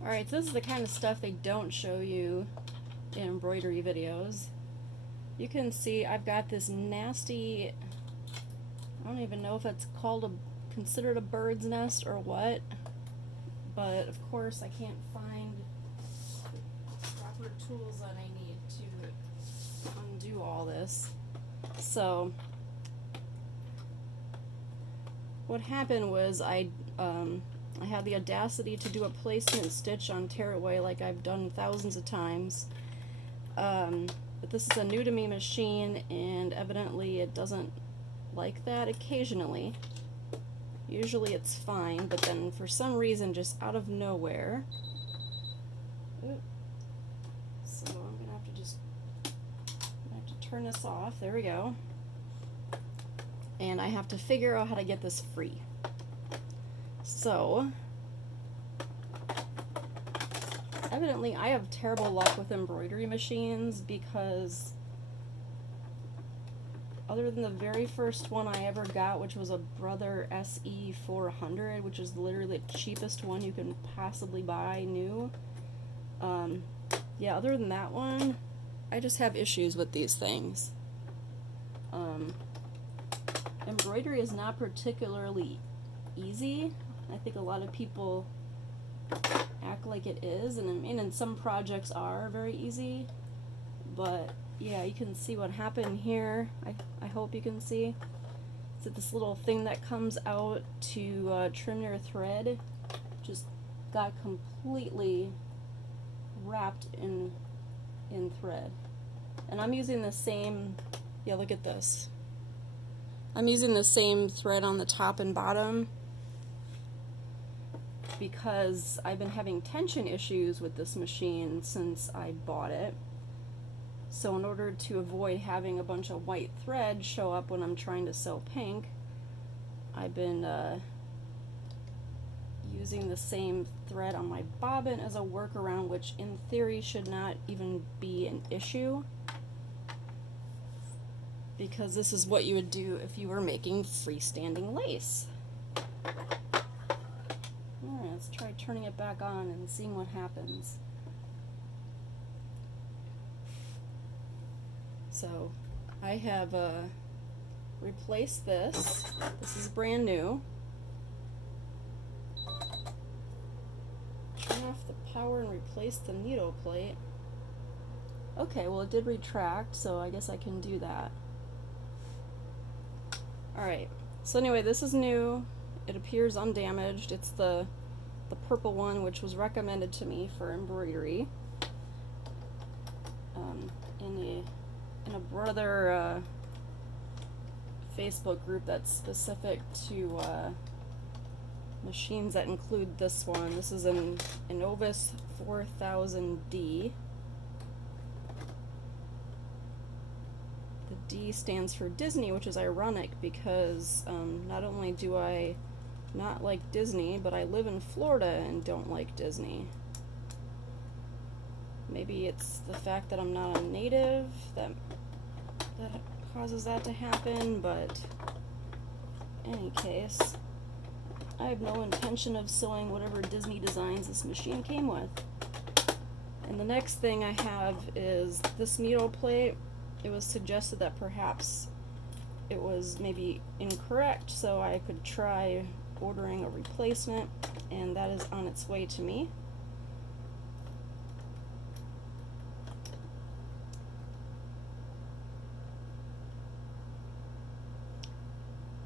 Alright, so this is the kind of stuff they don't show you in embroidery videos. You can see I've got this nasty, I don't even know if it's considered a bird's nest or what, but of course I can't find the proper tools that I need to undo all this. So what happened was I had the audacity to do a placement stitch on tearaway like I've done thousands of times. But this is a new to me machine, and evidently it doesn't like that occasionally. Usually it's fine, but then for some reason, just out of nowhere. So I'm gonna have to turn this off. There we go. And I have to figure out how to get this free. So evidently I have terrible luck with embroidery machines, because other than the very first one I ever got, which was a Brother SE 400, which is literally the cheapest one you can possibly buy new, yeah, other than that one, I just have issues with these things. Embroidery is not particularly easy. I think a lot of people act like it is, and I mean, in some projects are very easy, but yeah, you can see what happened here. I hope you can see. So this little thing that comes out to trim your thread just got completely wrapped in thread. And I'm using the same, yeah, look at this. I'm using the same thread on the top and bottom because I've been having tension issues with this machine since I bought it. So in order to avoid having a bunch of white thread show up when I'm trying to sew pink, I've been using the same thread on my bobbin as a workaround, which in theory should not even be an issue, because this is what you would do if you were making freestanding lace. Alright, let's try turning it back on and seeing what happens. So I have replaced this. This is brand new. Turn off the power and replace the needle plate. Okay, well it did retract, so I guess I can do that. Alright, so anyway, this is new. It appears undamaged. It's the purple one, which was recommended to me for embroidery. In a Brother Facebook group that's specific to machines that include this one. This is an Innovis 4000D. The D stands for Disney, which is ironic because not only do I not like Disney, but I live in Florida and don't like Disney. Maybe it's the fact that I'm not a native that causes that to happen, but in any case, I have no intention of sewing whatever Disney designs this machine came with. And the next thing I have is this needle plate. It was suggested that perhaps it was maybe incorrect, so I could try ordering a replacement, and that is on its way to me.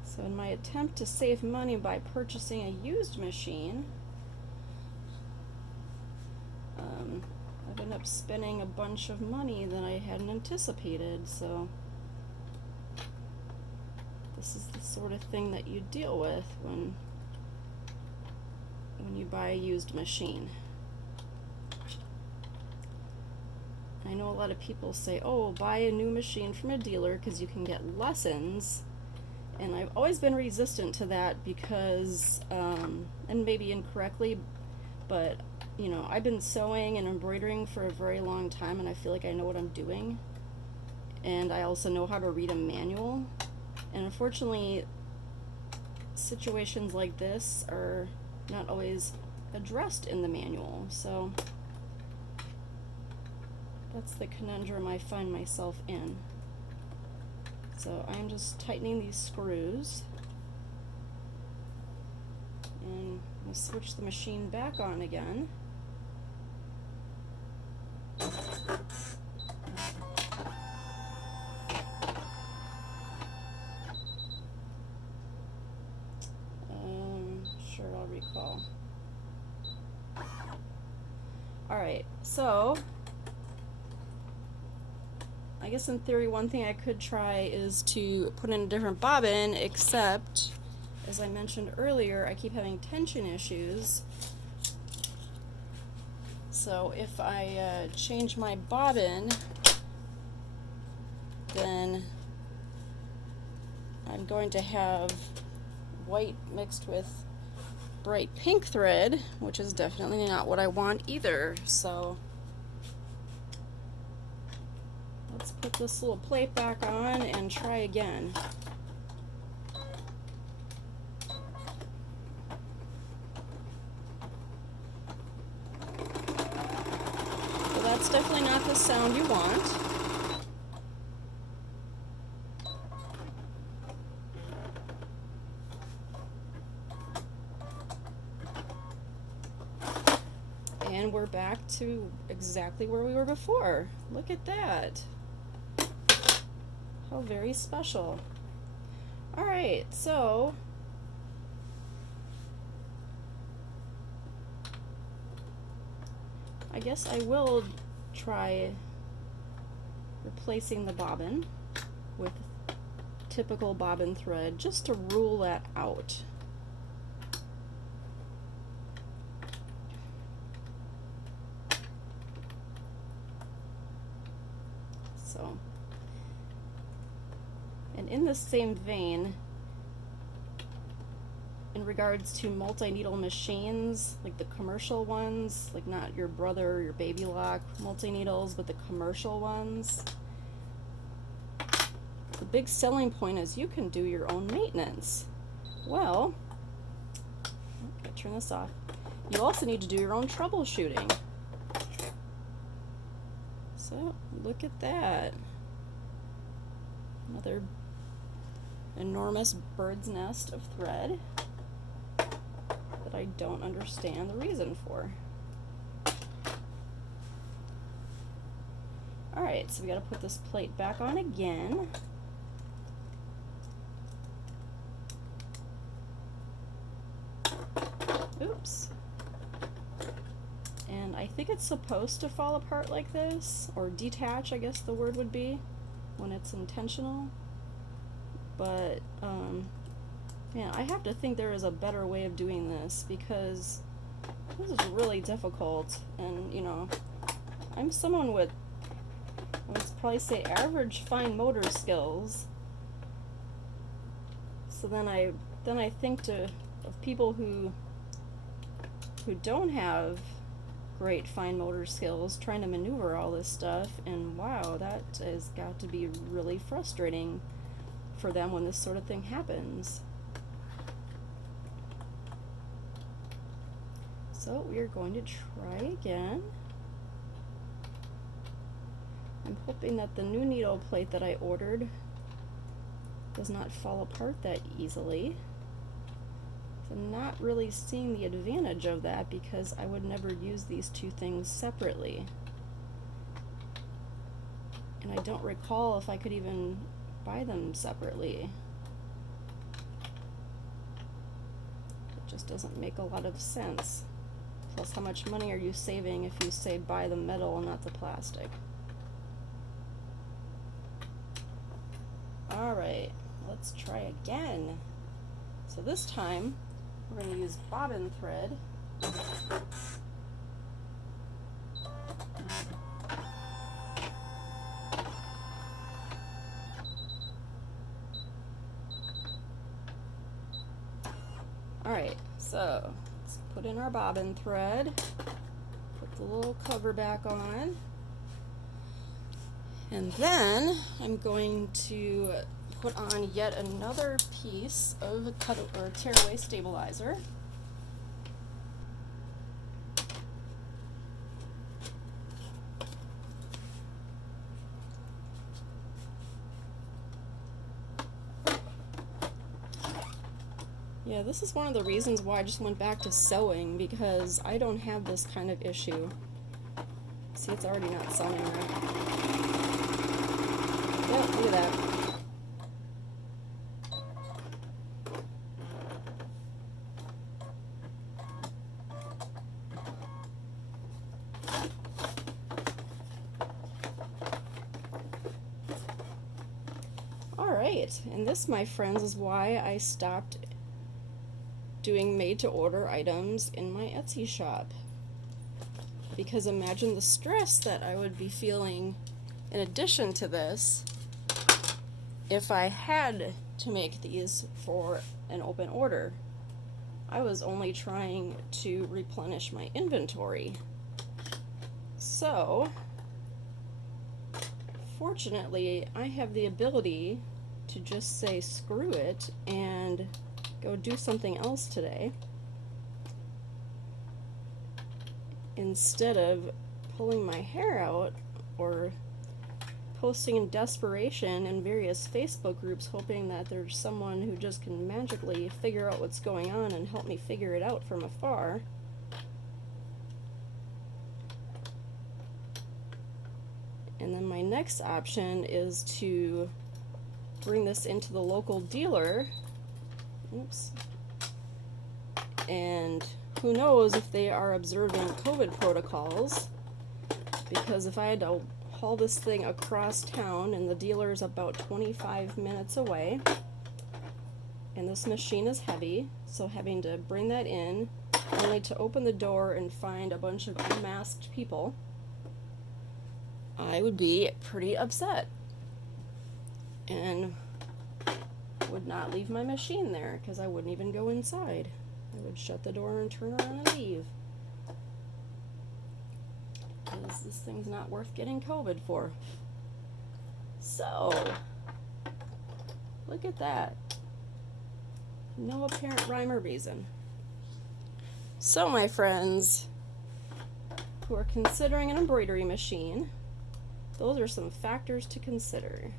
So in my attempt to save money by purchasing a used machine, I've ended up spending a bunch of money that I hadn't anticipated, so this is the sort of thing that you deal with when you buy a used machine. I know a lot of people say, oh, buy a new machine from a dealer because you can get lessons. And I've always been resistant to that because, and maybe incorrectly, but you know, I've been sewing and embroidering for a very long time, and I feel like I know what I'm doing. And I also know how to read a manual. And unfortunately, situations like this are not always addressed in the manual. So that's the conundrum I find myself in. So I'm just tightening these screws, and I'm going to switch the machine back on again. Sure, I'll recall. Alright, so I guess in theory one thing I could try is to put in a different bobbin, except as I mentioned earlier, I keep having tension issues. So if I change my bobbin, then I'm going to have white mixed with bright pink thread, which is definitely not what I want either. So let's put this little plate back on and try again. So that's definitely not the sound you want. And we're back to exactly where we were before. Look at that. How very special. Alright, so I guess I will try replacing the bobbin with typical bobbin thread just to rule that out. So, and in the same vein, in regards to multi-needle machines, like the commercial ones, like not your Brother or your Baby Lock multi-needles, but the commercial ones, the big selling point is you can do your own maintenance. Well, okay, turn this off. You also need to do your own troubleshooting. So look at that. Another enormous bird's nest of thread that I don't understand the reason for. Alright, so we gotta put this plate back on again. Oops. And I think it's supposed to fall apart like this, or detach, I guess the word would be, when it's intentional. But, yeah, I have to think there is a better way of doing this, because this is really difficult. And, you know, I'm someone with, I would probably say, average fine motor skills. So then I think of people who don't have great fine motor skills trying to maneuver all this stuff, and wow, that has got to be really frustrating for them when this sort of thing happens. So we are going to try again. I'm hoping that the new needle plate that I ordered does not fall apart that easily. I'm not really seeing the advantage of that, because I would never use these two things separately. And I don't recall if I could even buy them separately. It just doesn't make a lot of sense. Plus, how much money are you saving if you say buy the metal and not the plastic? Alright, let's try again. So this time, we're going to use bobbin thread. Alright, so let's put in our bobbin thread, put the little cover back on, and then I'm going to put on yet another piece of cut or tearaway stabilizer. Yeah, this is one of the reasons why I just went back to sewing, because I don't have this kind of issue. See, it's already not sewing right. Yep, look at that. Alright, and this, my friends, is why I stopped doing made-to-order items in my Etsy shop. Because imagine the stress that I would be feeling in addition to this if I had to make these for an open order. I was only trying to replenish my inventory. So, fortunately, I have the ability to just say screw it and go do something else today, instead of pulling my hair out or posting in desperation in various Facebook groups hoping that there's someone who just can magically figure out what's going on and help me figure it out from afar. And then my next option is to bring this into the local dealer. Oops. And who knows if they are observing COVID protocols, because if I had to haul this thing across town and the dealer is about 25 minutes away, and this machine is heavy, so having to bring that in only to open the door and find a bunch of unmasked people, I would be pretty upset and would not leave my machine there, because I wouldn't even go inside. I would shut the door and turn around and leave, because this thing's not worth getting COVID for. So, look at that. No apparent rhyme or reason. So, my friends who are considering an embroidery machine, those are some factors to consider.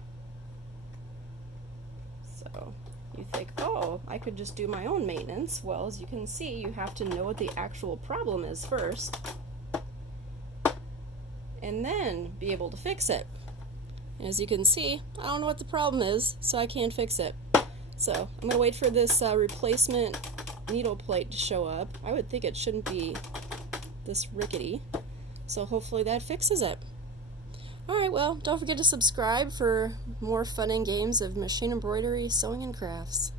So, you think, oh, I could just do my own maintenance. Well, as you can see, you have to know what the actual problem is first, and then be able to fix it. And as you can see, I don't know what the problem is, so I can't fix it. So, I'm going to wait for this replacement needle plate to show up. I would think it shouldn't be this rickety, so hopefully that fixes it. Alright, well, don't forget to subscribe for more fun and games of machine embroidery, sewing, and crafts.